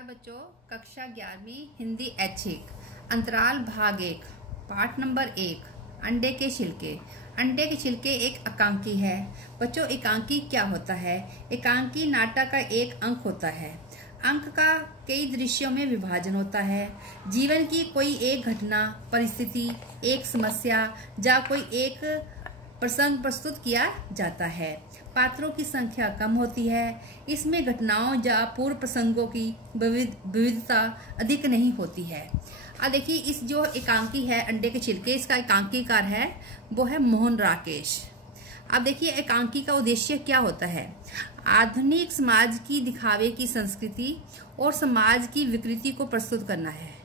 नमस्कार बच्चों, कक्षा 11वीं हिंदी ऐच्छिक अंतराल भाग 1 पाठ नंबर 1 अंडे के छिलके। अंडे के छिलके एक एकांकी है। बच्चों, एकांकी क्या होता है? एकांकी नाटक का एक अंक होता है। अंक का कई दृश्यों में विभाजन होता है। जीवन की कोई एक घटना, परिस्थिति, एक समस्या या कोई एक प्रसंग प्रस्तुत किया जाता है। पात्रों की संख्या कम होती है। इसमें घटनाओं या पूर्व प्रसंगों की विविधता अधिक नहीं होती है। अब देखिए, इस जो एकांकी है अंडे के छिलके, इसका एकांकीकार है वो है मोहन राकेश। अब देखिए, एकांकी का उद्देश्य क्या होता है? आधुनिक समाज की दिखावे की संस्कृति और समाज की विकृति को प्रस्तुत करना है।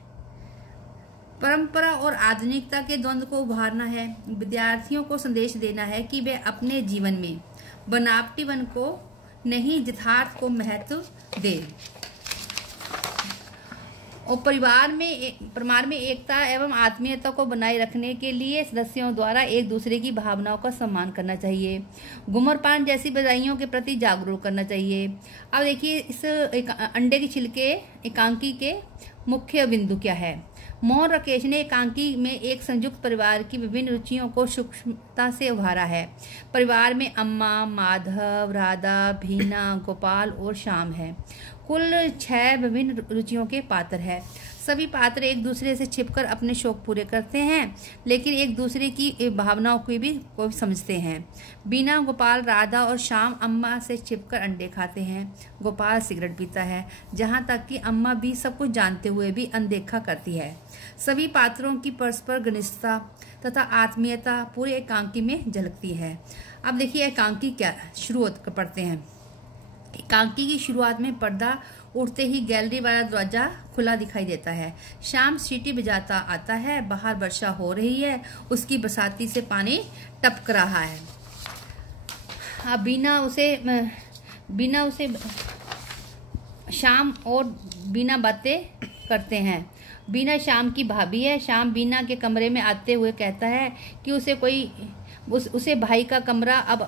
परंपरा और आधुनिकता के द्वंद्व को उभारना है। विद्यार्थियों को संदेश देना है कि वे अपने जीवन में बनावटीपन को नहीं, यथार्थ को महत्व दें और परिवार में एकता एवं आत्मीयता को बनाए रखने के लिए सदस्यों द्वारा एक दूसरे की भावनाओं का सम्मान करना चाहिए। धूम्रपान जैसी बुराइयों के प्रति जागरूक करना चाहिए। अब देखिए, इस अंडे के छिलके एकांकी के मुख्य बिंदु क्या है? मोहन राकेश ने एकांकी में एक संयुक्त परिवार की विभिन्न रुचियों को सूक्ष्मता से उभारा है। परिवार में अम्मा, माधव, राधा, भीना, गोपाल और श्याम है। कुल 6 विभिन्न रुचियों के पात्र है। सभी पात्र एक दूसरे से छिपकर अपने शौक पूरे करते हैं, लेकिन एक दूसरे की भावनाओं को भी समझते हैं। बीना, गोपाल, राधा और श्याम अम्मा से छिपकर अंडे खाते हैं। गोपाल सिगरेट पीता है, जहां तक कि अम्मा भी सब कुछ जानते हुए भी अनदेखा करती है। सभी पात्रों की परस्पर घनिष्ठता तथा आत्मीयता पूरे एकांकी में झलकती है। अब देखिए, एकांकी क्या शुरुआत पढ़ते हैं। एकांकी की शुरुआत में पर्दा उठते ही गैलरी वाला दरवाजा खुला दिखाई देता है। शाम सीटी बजाता आता है। बाहर वर्षा हो रही है, उसकी बरसाती से पानी टपक रहा है। अब बीना उसे शाम और बीना बातें करते हैं। बीना शाम की भाभी है। शाम बीना के कमरे में आते हुए कहता है कि उसे भाई का कमरा अब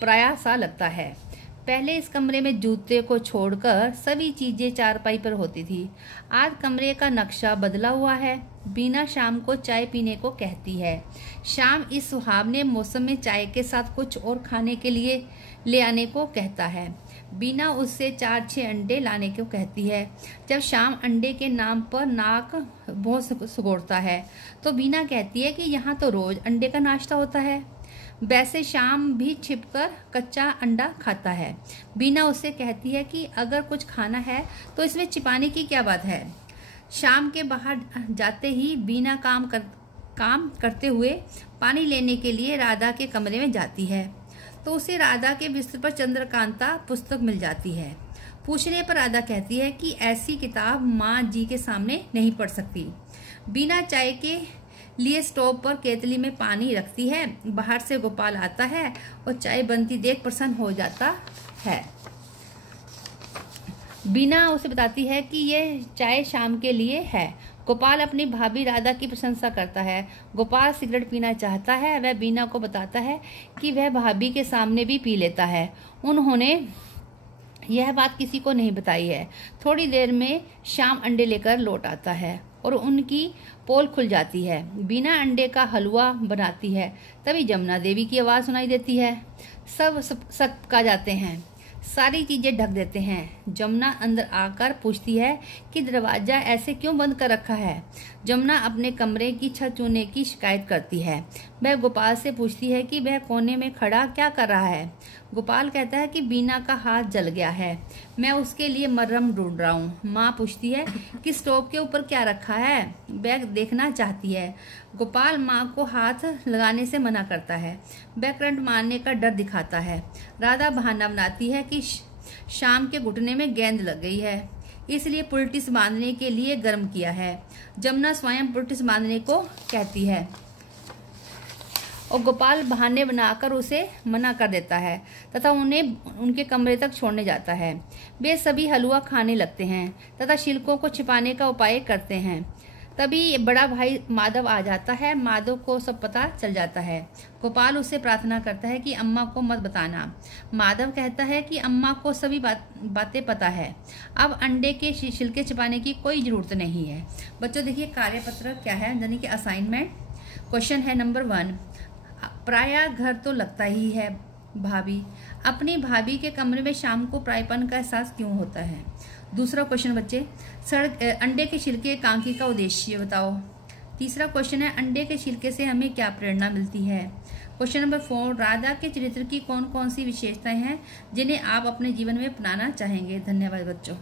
पराया सा लगता है। पहले इस कमरे में जूते को छोड़कर सभी चीजें चारपाई पर होती थी। आज कमरे का नक्शा बदला हुआ है। बीना शाम को चाय पीने को कहती है। शाम इस सुहावने मौसम में चाय के साथ कुछ और खाने के लिए ले आने को कहता है। बीना उससे 4-6 अंडे लाने को कहती है। जब शाम अंडे के नाम पर नाक बहुत सुगोड़ता है तो बीना कहती है कि यहाँ तो रोज अंडे का नाश्ता होता है। वैसे शाम भी छिपकर कच्चा अंडा खाता है। बीना उससे कहती है कि अगर कुछ खाना है तो इसमें छिपाने की क्या बात है। शाम के बाहर जाते ही बीना काम करते हुए पानी लेने के लिए राधा के कमरे में जाती है तो उसे राधा के बिस्तर पर चंद्रकांता पुस्तक मिल जाती है। पूछने पर राधा कहती है कि ऐसी किताब माँ जी के सामने नहीं पढ़ सकती। बीना चाय के लिए स्टोव पर केतली में पानी रखती है। बाहर से गोपाल आता है और चाय बनती देख प्रसन्न हो जाता है। बीना उसे बताती है कि यह चाय शाम के लिए है। गोपाल अपनी भाभी राधा की प्रशंसा करता है। गोपाल सिगरेट पीना चाहता है। वह बीना को बताता है कि वह भाभी के सामने भी पी लेता है। उन्होंने यह बात किसी को नहीं बताई है। थोड़ी देर में शाम अंडे लेकर लौट आता है और उनकी पोल खुल जाती है। बीना अंडे का हलवा बनाती है। तभी जमुना देवी की आवाज सुनाई देती है। सब सबका जाते हैं। सारी चीजें ढक देते हैं। जमुना अंदर आकर पूछती है कि दरवाजा ऐसे क्यों बंद कर रखा है। जमुना अपने कमरे की छत चूने की शिकायत करती है। वह गोपाल से पूछती है कि वह कोने में खड़ा क्या कर रहा है। गोपाल कहता है कि बीना का हाथ जल गया है, मैं उसके लिए मरहम ढूंढ रहा हूँ। माँ पूछती है कि स्टोव के ऊपर क्या रखा है, वह देखना चाहती है। गोपाल माँ को हाथ लगाने से मना करता है। वह करंट मारने का डर दिखाता है। राधा बहाना बनाती है कि शाम के घुटने में गेंद लग गई है, इसलिए पुलटिस बांधने के लिए गर्म किया है। जमुना स्वयं पुलटिस बांधने को कहती है और गोपाल बहाने बनाकर उसे मना कर देता है तथा उन्हें उनके कमरे तक छोड़ने जाता है। वे सभी हलवा खाने लगते हैं तथा छिलकों को छिपाने का उपाय करते हैं। तभी बड़ा भाई माधव आ जाता है। माधव को सब पता चल जाता है। गोपाल उससे प्रार्थना करता है कि अम्मा को मत बताना। माधव कहता है कि अम्मा को सभी बातें पता है, अब अंडे के छिलके छिपाने की कोई ज़रूरत नहीं है। बच्चों देखिए कार्यपत्र क्या है, यानी कि असाइनमेंट। क्वेश्चन है नंबर 1, प्रायः घर तो लगता ही है भाभी, अपनी भाभी के कमरे में शाम को प्रायपन का एहसास क्यों होता है। दूसरा क्वेश्चन बच्चे, अंडे के छिलके एकांकी का उद्देश्य बताओ। तीसरा क्वेश्चन है अंडे के छिलके से हमें क्या प्रेरणा मिलती है। क्वेश्चन नंबर 4, राधा के चरित्र की कौन कौन सी विशेषताएं हैं जिन्हें आप अपने जीवन में अपनाना चाहेंगे। धन्यवाद बच्चों।